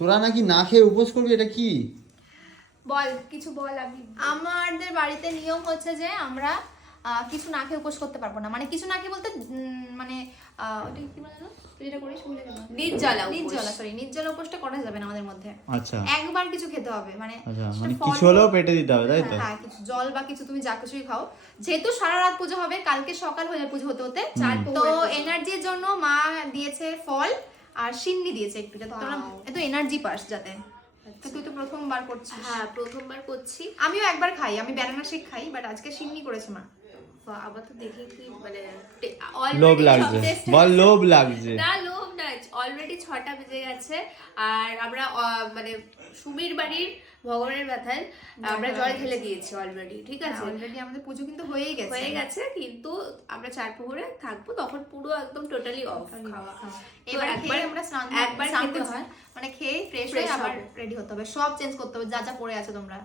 তোরা নাকি না খেয়ে উপোস করবি, এটা কি? বল কিছু বল। আমাদের বাড়িতে নিয়ম হচ্ছে যে আমরা কিছু না খেয়ে উপোস করতে পারবো না, মানে কিছু না খেয়ে বলতে মানে ওটা কি বলে না, তুই যেটা করিস ভুলে গেলাম, নির্জলা উপোসটা করা যাবে না আমাদের মধ্যে। আচ্ছা একবার কিছু খেতে হবে, মানে আচ্ছা, মানে কিছু হলেও পেটে দিতে হবে, তাই তো? হ্যাঁ, কিছু জল বা কিছু তুমি যা কিছুই খাও, যেহেতু সারা রাত পুজো হবে, কালকে সকাল হয়ে যাবে পুজো হতে হতে, তো এনার্জির জন্য মা দিয়েছে ফল আর সিন্নি দিয়েছে একটু, যাতে তোমরা এত এনার্জি পাস যাতে। তুই তো প্রথমবার করছিস। হ্যাঁ প্রথমবার করছি। আমিও একবার খাই, আমি ব্যানানা শেক খাই, বাট আজকে সিন্নি করেছে মা। আবার তো দেখি কি মানে লোভ লাগছে, বল লোভ লাগছে। না লোভ না, অলরেডি 6টা বেজে গেছে আর আমরা মানে সুমির বাড়ির ভগবানের ব্যথায় আমরা জল ঢেলে দিয়েছি অলরেডি, ঠিক আছে? অলরেডি আমাদের পুজো কিন্তু হয়ে গেছে, কিন্তু আমরা 4 প্রহরে থাকবো, তখন পুরো একদম টোটালি অফ খাওয়া। এবার খেয়ে আমরা একবার স্নান খেতে করতে হয়, মানে খেয়ে ফ্রেশ হয়ে আবার রেডি হতে হবে, সব চেঞ্জ করতে হবে যা যা পড়ে আছে তোমরা।